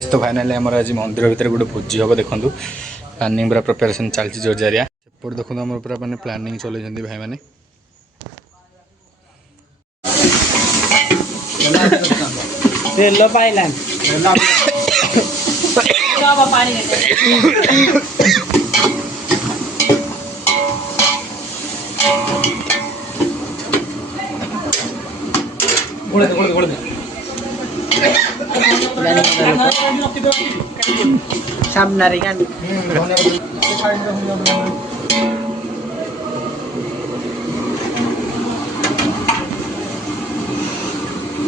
तो फाइनाली आम आज मंदिर भितर गोटे भोजी हम देखूँ प्लानिंग पूरा प्रिपेरेसन चलती जोरजारिया सेपट देखो आम पूरा मैंने प्लानिंग चलते भाई मैंने तेल पाइला सामनारे kan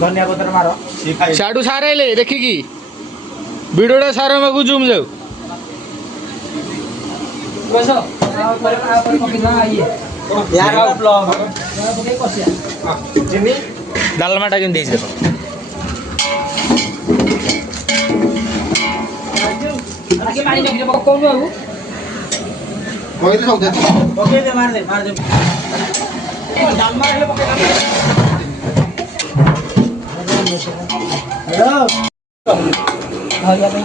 धनिया पत्र मारो साडू सारे ले देखिकी वीडियोटा सारा में जूम जाऊ बस यार ब्लॉग जिमी डालमाटा केम देइछ देखो आगे पानी जग जब कौन बाबू कोई तो सब दे ओके दे मार दे दाम मार ले पके हेलो आ गया भाई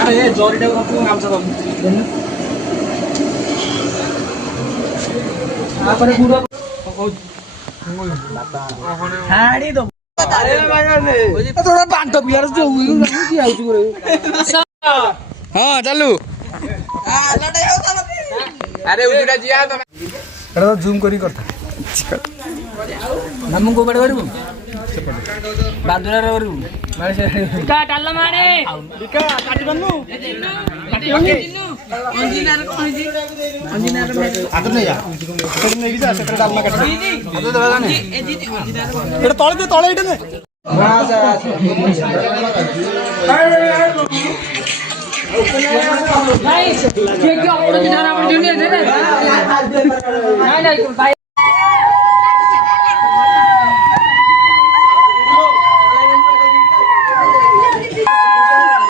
अरे ये जोरीटा को नाम से देन आपरे गुडो हाड़ी दो अरे भाई थोड़ा बांटो यार जो की आउछ रे हां चालू अरे उजड़ा जिया तो अरे जूम करी करता नमु को बड़ करू बादुरा रे करू मारे से का डालला मारे दिका काटी बन्नु काटी बन्नु अंजिनार कोजी अंजिनार आतर नहीं जा तो नहीं भी जा सेटर डालना काट तो दबा ने ए दीदी अंजिनार एटा तळे दे तळे इटे ने भाई ये क्या और जिनार आपण जुनी दे ना नहीं नहीं भाई